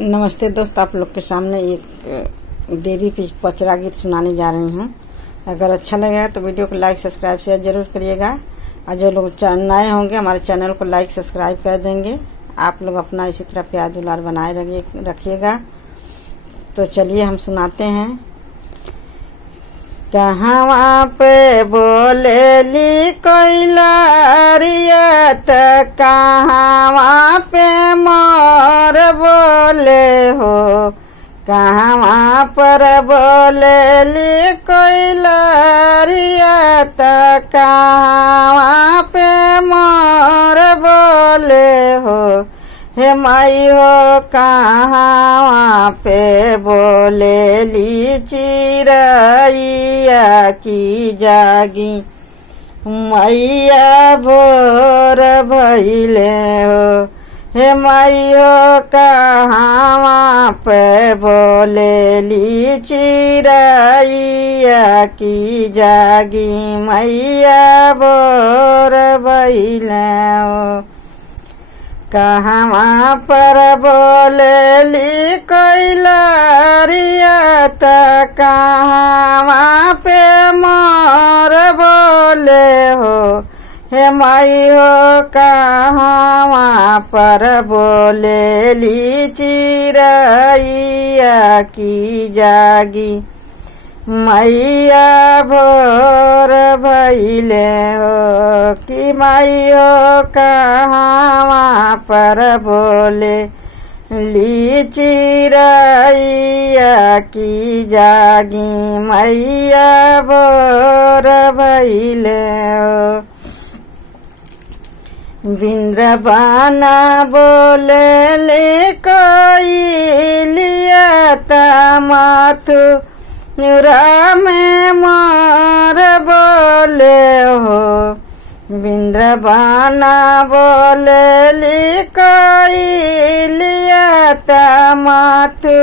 नमस्ते दोस्त, आप लोग के सामने एक देवी पचरा गीत सुनाने जा रही हूँ। अगर अच्छा लगेगा तो वीडियो को लाइक सब्सक्राइब शेयर जरूर करिएगा और जो लोग नए होंगे हमारे चैनल को लाइक सब्सक्राइब कर देंगे। आप लोग अपना इसी तरह प्यार दुलार बनाए रखिएगा। तो चलिए हम सुनाते हैं। कहवा पे बोलेली कोइलरिया त कहवा पे मोर बोले हो। कहवा पर बोलेली कोइलरिया त कहवा पे मोर बोले हो। हे माई हो कहवा पे बोलेली चिरैया की जागी। मैया भोर भइले हो। हे माई हो कहवा पे बोलेली चिरैया की जागी। मैया भोर भइले हो। कहवा पर बोलेली कोइलरिया त कहवा पे मोर बोले हो। हे माई हो कहवा पर बोलेली चिरैया की जागी। मैया भोर भइले हो। कि माई हो कहवा पर बोले ली चिरैया की जागी। मैया भोर भइले हो। बिंद्रवन बोलेले कोइलिया त माथु में मोर बोले हो। बिंद्रवन बोलेली कोइलिया त माथु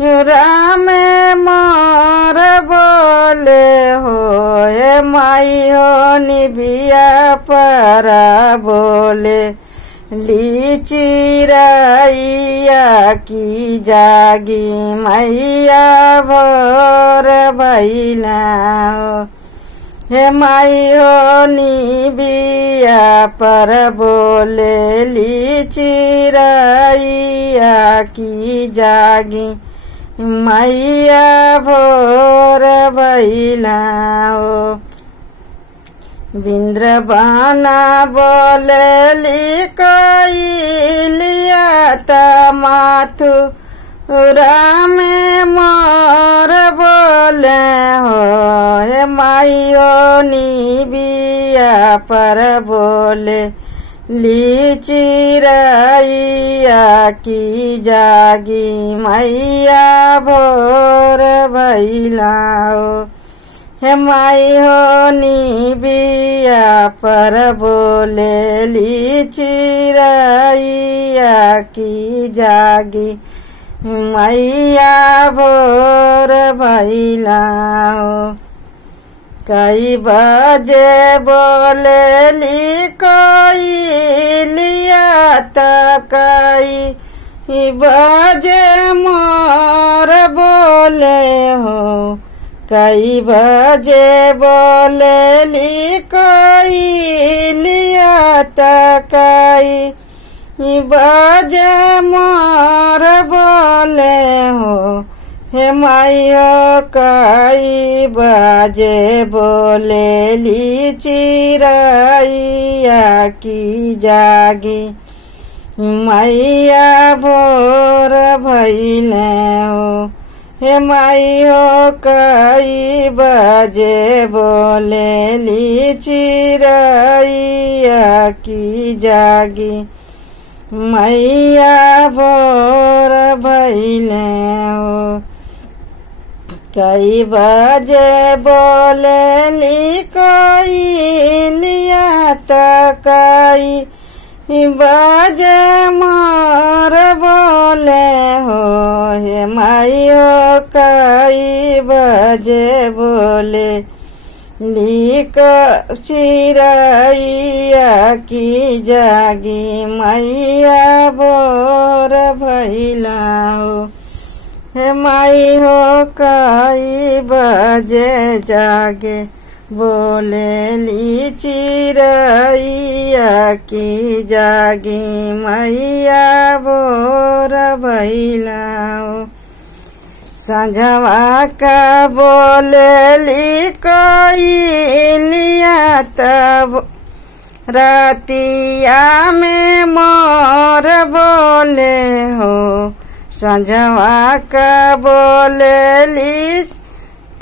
में मोर बोले हो। हे माई हो निभिया पर बोले ली चिरैया की जागी। मैया भोर भइले हो। हे माई हो निभिया पर बोलेली चिरैया की जागी। मैया भोर भइले हो। बिंद्रवन बोलेली कोइलिया त माथु में मोर बोले हो। हे माई हो निभिया पर बोले ली चिरैया की जागी। मैया भोर भइले हो। हे माई हो निभिया पर बोलेली चिरैया की जागी। मैया भोर भइले हो। कई बजे बोलेली कोइलिया त कई बजे मोर बोले हो। कई बजे बोलेली कोइलिया त कई बजे मोर बोले हो। हे माई हो कई बजे बोलेली चिरैया की जागी। मैया भोर भइले हो। हे माई हो कई बजे बोलेली चिरैया की जागी। मैया भोर भइले हो। कई बजे बोलेली कोइलिया त कई बजे मोर बोले हो। हे माई हो कई बजे बोले लीक चिरैया की जागी मैया भोर भइला हो। हे माई हो कई बजे जागे बोलेली चिरैया की जागी मैया भोर भइला हो। संझवा का बोलेली कोयलिया तब रातिया में मोर बोले हो। संझवा का बोलेली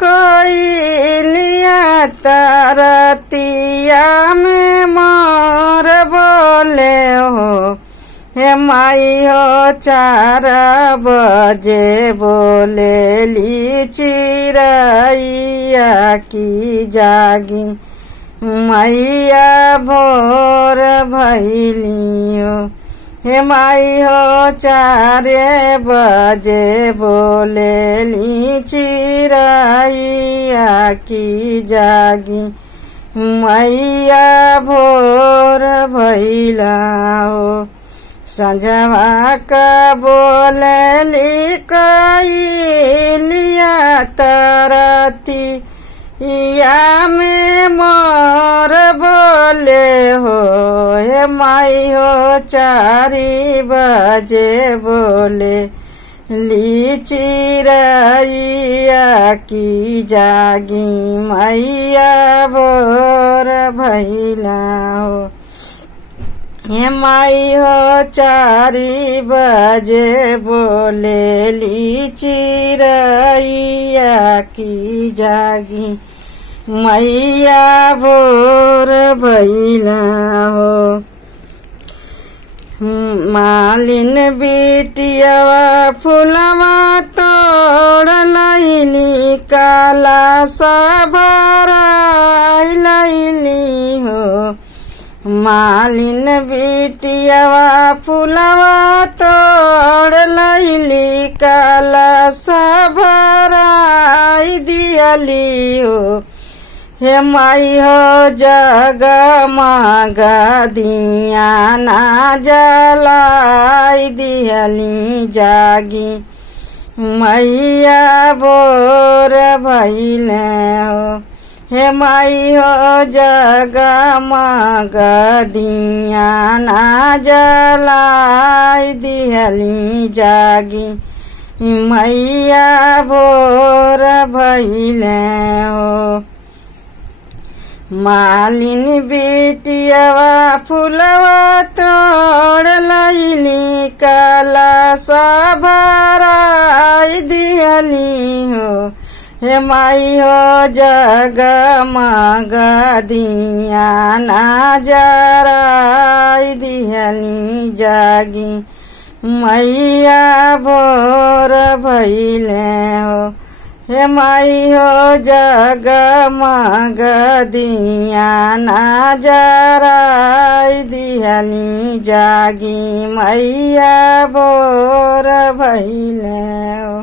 कोयलिया तरतिया में मोर बोले हो। हे माई हो 4 बजे बोलेली चिरैया की जागी मैया भोर भइली हो। हे माई हो 4 बजे बोलेली चिरैया की जागी मैया भोर भइला हो। संझवा का बोलेली कोयलिया तरतिया में मोर बोले हो। हे माई हो 4 बजे बोलेली चिरैया की जागी मैया भोर भइला हो। हे माई हो 4 बजे बोलेली चिरैया की जागी मैया भोर भइला हो। मालिन बिटियावा फुलवा तोड़ लैली काला सा भराइली हो। मालिन बिटियावा फुलवा तोड़ लैली काला सा भराई दियली हो। हे माई हो जगमग दिया ना जलाई दियली जागी मैया भोर भइले हो। हे माई हो जगमग दिया ना जलाई दियली जागी मैया भोर भइले हो। मालिन बिटियावा फुलवा तोड़ लैली काला सा भराई दियली हो। हे माई हो जगमग दिया ना जराई दियली जागी मैया भोर भइले हो। हे माई हो जगमग दिया ना जराई दियली जागी मैया भोर भइले हो।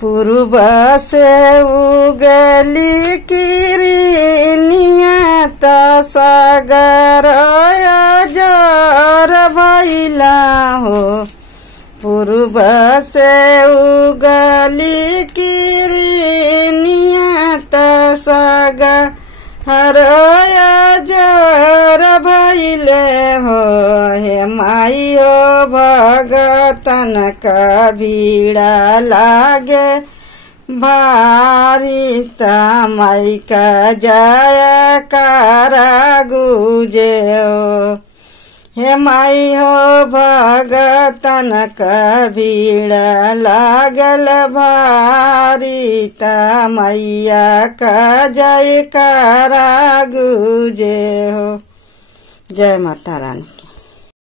पूर्व से उगली किरनिया त सागर जोर भइला हो। पूर्व से उगली किरनिया त सागर जोर भइले हो। हे माई हो भगतन का भीड़ा लागे भारी त माई का जयकारा गुजे हो। हे माई हो भगतन का भीड़ लागल भारी त मैया का जयकारा गुजे हो। जय माता रानी।